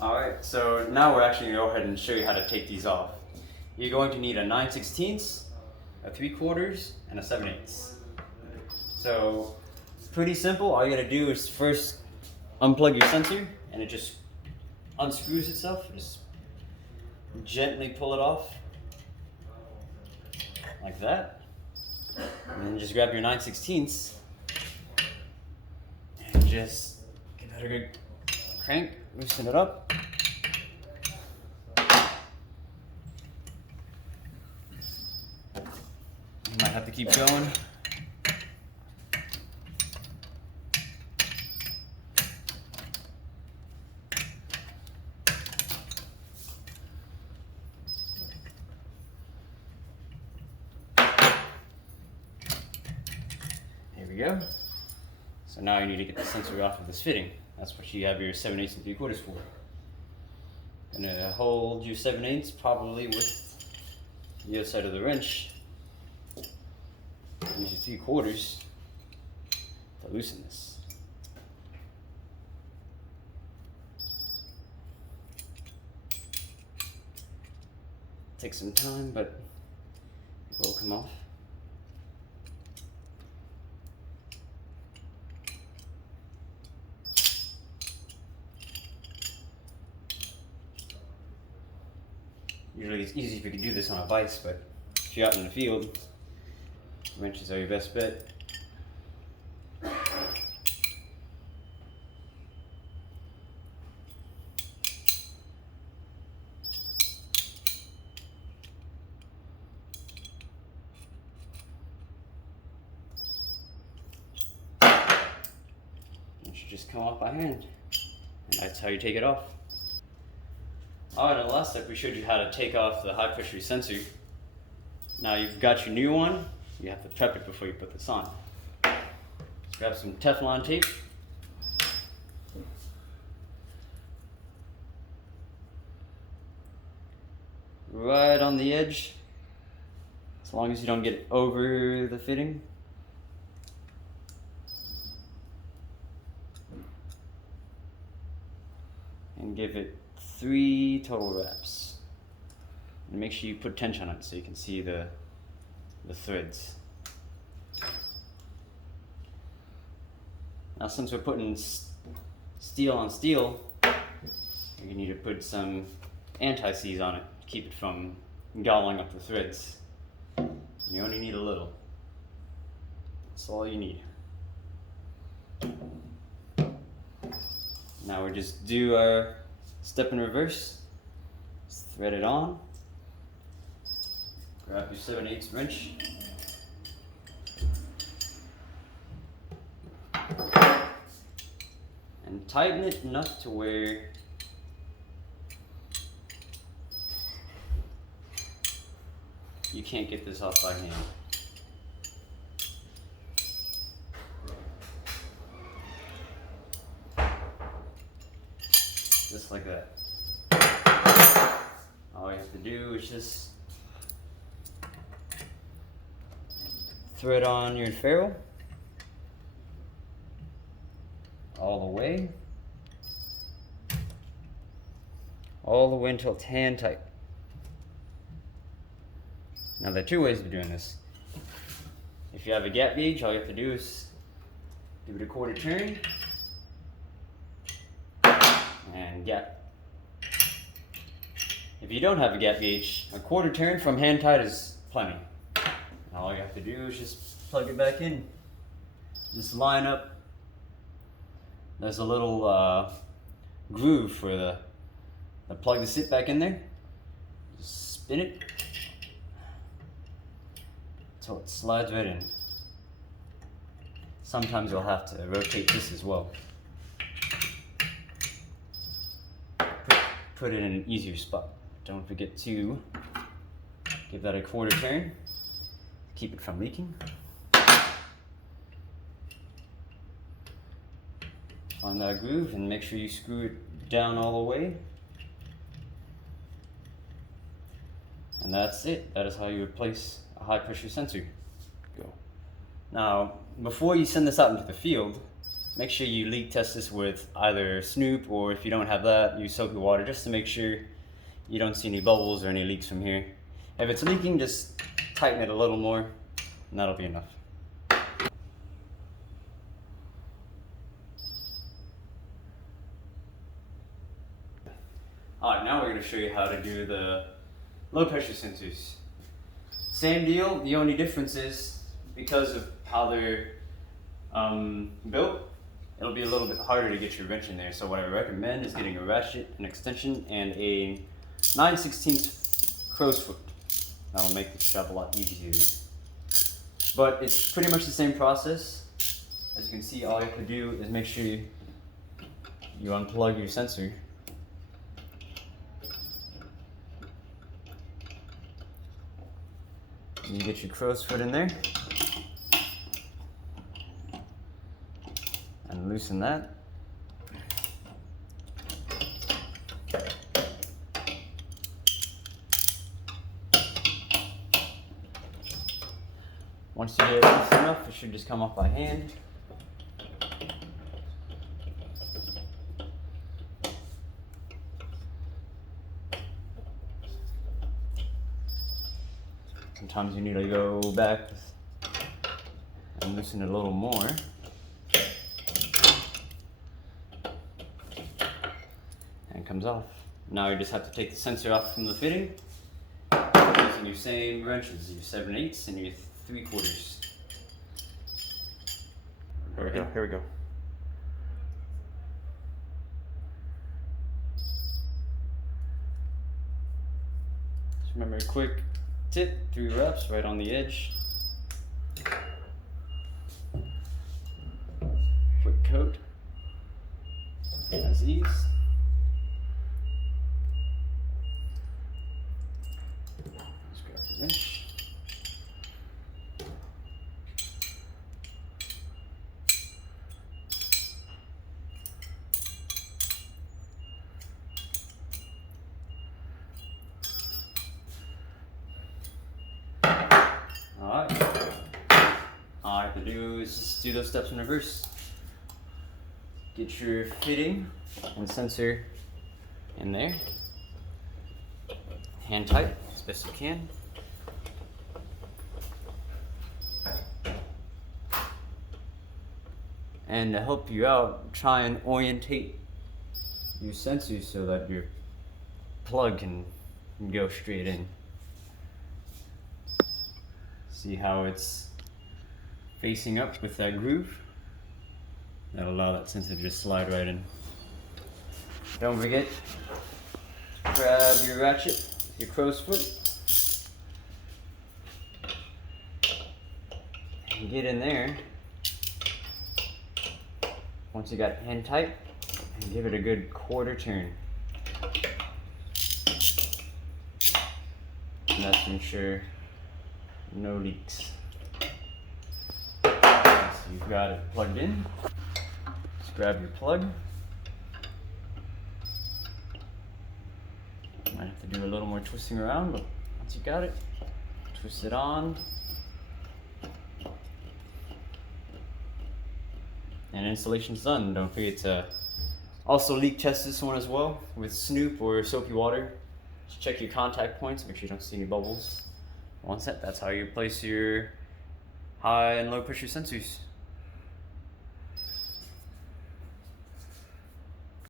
Alright, so now we're actually going to go ahead and show you how to take these off. You're going to need a 9/16, a 3/4, and a 7/8. So, it's pretty simple. All you gotta do is first unplug your sensor, and it just unscrews itself. Just gently pull it off, like that. And then just grab your 9/16 and just give that a good crank, loosen it up. You might have to keep going. Here we go. So now you need to get the sensor off of this fitting. That's what you have your 7/8 and 3/4 for. Gonna hold your 7/8 probably with the other side of the wrench. Use your 3/4 to loosen this. Takes some time, but it will come off. Usually it's easy if you can do this on a vise, but if you're out in the field, wrenches are your best bet. It should just come off by hand, and that's how you take it off. Alright, in the last step we showed you how to take off the high pressure sensor. Now you've got your new one, you have to prep it before you put this on. Grab some Teflon tape. Right on the edge, as long as you don't get it over the fitting. And give it 3 total wraps. And make sure you put tension on it so you can see the threads. Now since we're putting steel on steel, you need to put some anti-seize on it to keep it from gobbling up the threads. You only need a little. That's all you need. Now we just do our step in reverse. Just thread it on. Grab your 7/8 wrench. And tighten it enough to where you can't get this off by hand. Just like that. All you have to do is just thread on your ferrule all the way until it's hand tight. Now there are 2 ways of doing this. If you have a gap gauge, all you have to do is give it a 1/4 turn and gap. If you don't have a gap gauge, a 1/4 turn from hand tight is plenty. All you have to do is just plug it back in. Just line up. There's a little groove for the plug to sit back in there. Just spin it until it slides right in. Sometimes you'll have to rotate this as well. Put it in an easier spot. Don't forget to give that a 1/4 turn. Keep it from leaking. Find that groove and make sure you screw it down all the way. And that's it. That is how you replace a high pressure sensor. Go. Now, before you send this out into the field, make sure you leak test this with either Snoop, or if you don't have that, use soapy water just to make sure you don't see any bubbles or any leaks from here. If it's leaking, just tighten it a little more and that'll be enough. Alright, now we're going to show you how to do the low pressure sensors. Same deal, the only difference is because of how they're built, it'll be a little bit harder to get your wrench in there. So what I recommend is getting a ratchet, an extension, and a 9/16 crow's foot. That'll make this job a lot easier. But it's pretty much the same process. As you can see, all you have to do is make sure you unplug your sensor. You get your crow's foot in there and loosen that. Once you get it loose enough, it should just come off by hand. Sometimes you need to go back and loosen it a little more. And it comes off. Now you just have to take the sensor off from the fitting using your same wrenches, your 7/8 and your 3/4. Here we go. Just remember a quick tip, 3 reps right on the edge. Quick coat. As ease. Let's grab the wrench. Alright. All I have to do is just do those steps in reverse. Get your fitting and sensor in there. Hand tight as best you can. And to help you out, try and orientate your sensors so that your plug can go straight in. See how it's facing up with that groove? That'll allow that sensor to just slide right in. Don't forget, grab your ratchet, your crow's foot, and get in there. Once you got it hand tight, and give it a good quarter turn. And that's to ensure no leaks. So you've got it plugged in. Just grab your plug. Might have to do a little more twisting around, but once you got it, twist it on. And installation's done. Don't forget to also leak test this one as well with Snoop or soapy water. Just check your contact points, make sure you don't see any bubbles. One set, that's how you place your high and low pressure sensors.